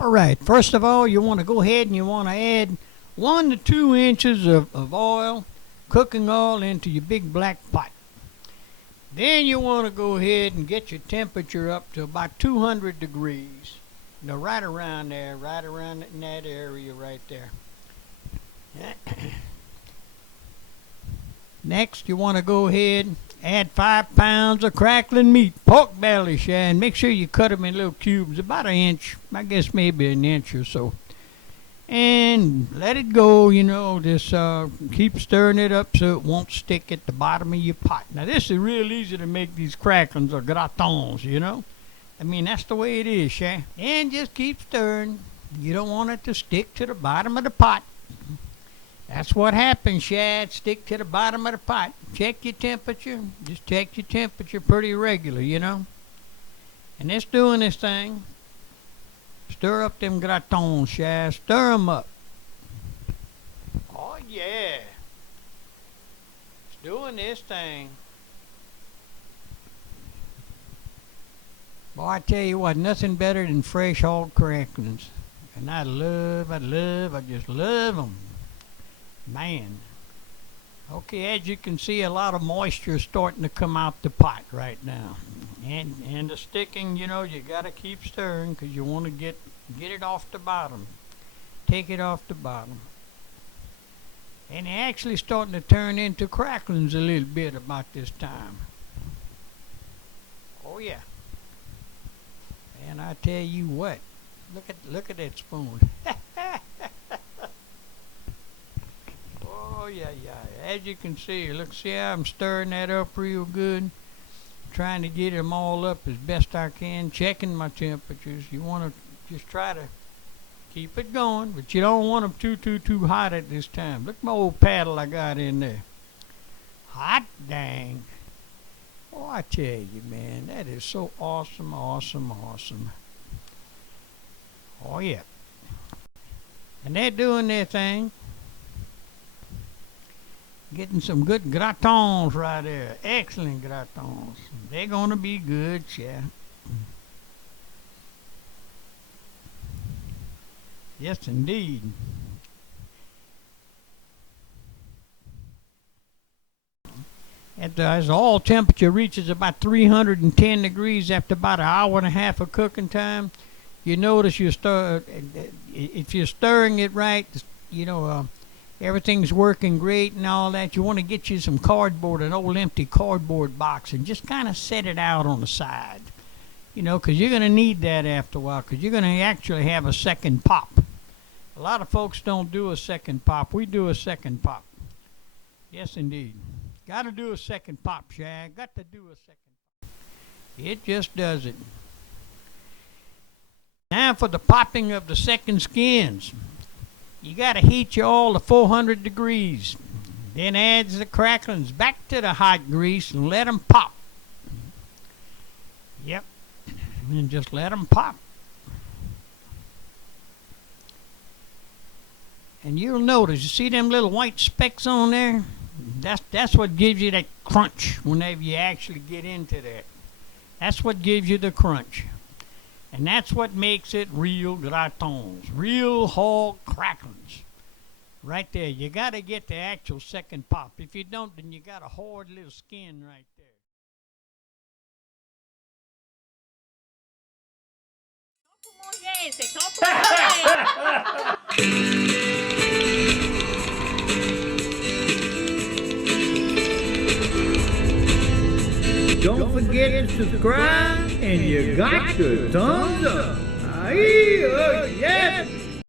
All right, first of all, you want to go ahead and you want to add 1 to 2 inches of oil, cooking oil, into your big black pot. Then you want to go ahead and get your temperature up to about 200 degrees. Right around there, right around in that area right there. Next, you want to go ahead, add 5 pounds of crackling meat, pork belly, and make sure you cut them in little cubes, about an inch, I guess maybe an inch or so. And let it go, just keep stirring it up so it won't stick at the bottom of your pot. Now, this is real easy to make these cracklins or gratons, I mean, that's the way it is, Shay. And just keep stirring. You don't want it to stick to the bottom of the pot. That's what happens, Shad. Stick to the bottom of the pot. Check your temperature. Just check your temperature pretty regular, And it's doing this thing. Stir up them gratons, Shad. Stir them up. Oh, yeah. It's doing this thing. Boy, I tell you what, nothing better than fresh hog cracklins. And I just love them. Man. Okay, as you can see, a lot of moisture is starting to come out the pot right now. And the sticking, you got to keep stirring because you want to get it off the bottom. Take it off the bottom. And they're actually starting to turn into cracklins a little bit about this time. Oh, yeah. And I tell you what, look at that spoon. Oh, yeah. As you can see, see how I'm stirring that up real good. Trying to get them all up as best I can. Checking my temperatures. You want to just try to keep it going, but you don't want them too hot at this time. Look at my old paddle I got in there. Hot dang. Oh, I tell you, man, that is so awesome. Oh, yeah. And they're doing their thing. Getting some good gratons right there. Excellent gratons. They're going to be good, yeah. Yes, indeed. As the oil temperature reaches about 310 degrees after about an hour and a half of cooking time, you notice if you're stirring it right, everything's working great and all that. You want to get you some cardboard, an old empty cardboard box, and just kind of set it out on the side. Because you're going to need that after a while, because you're going to actually have a second pop. A lot of folks don't do a second pop. We do a second pop. Yes, indeed. Got to do a second pop, Shag. Got to do a second pop. It just does it. Now for the popping of the second skins. You got to heat your oil to 400 degrees. Then add the cracklins back to the hot grease and let them pop. Yep. And just let them pop. And you'll notice, you see them little white specks on there? That's what gives you that crunch whenever you actually get into that. That's what gives you the crunch. And that's what makes it real gratons, real hog cracklins. Right there. You got to get the actual second pop. If you don't, then you got a hard little skin right there. Don't forget to subscribe, and you got your thumbs up. Aye, oh, yes.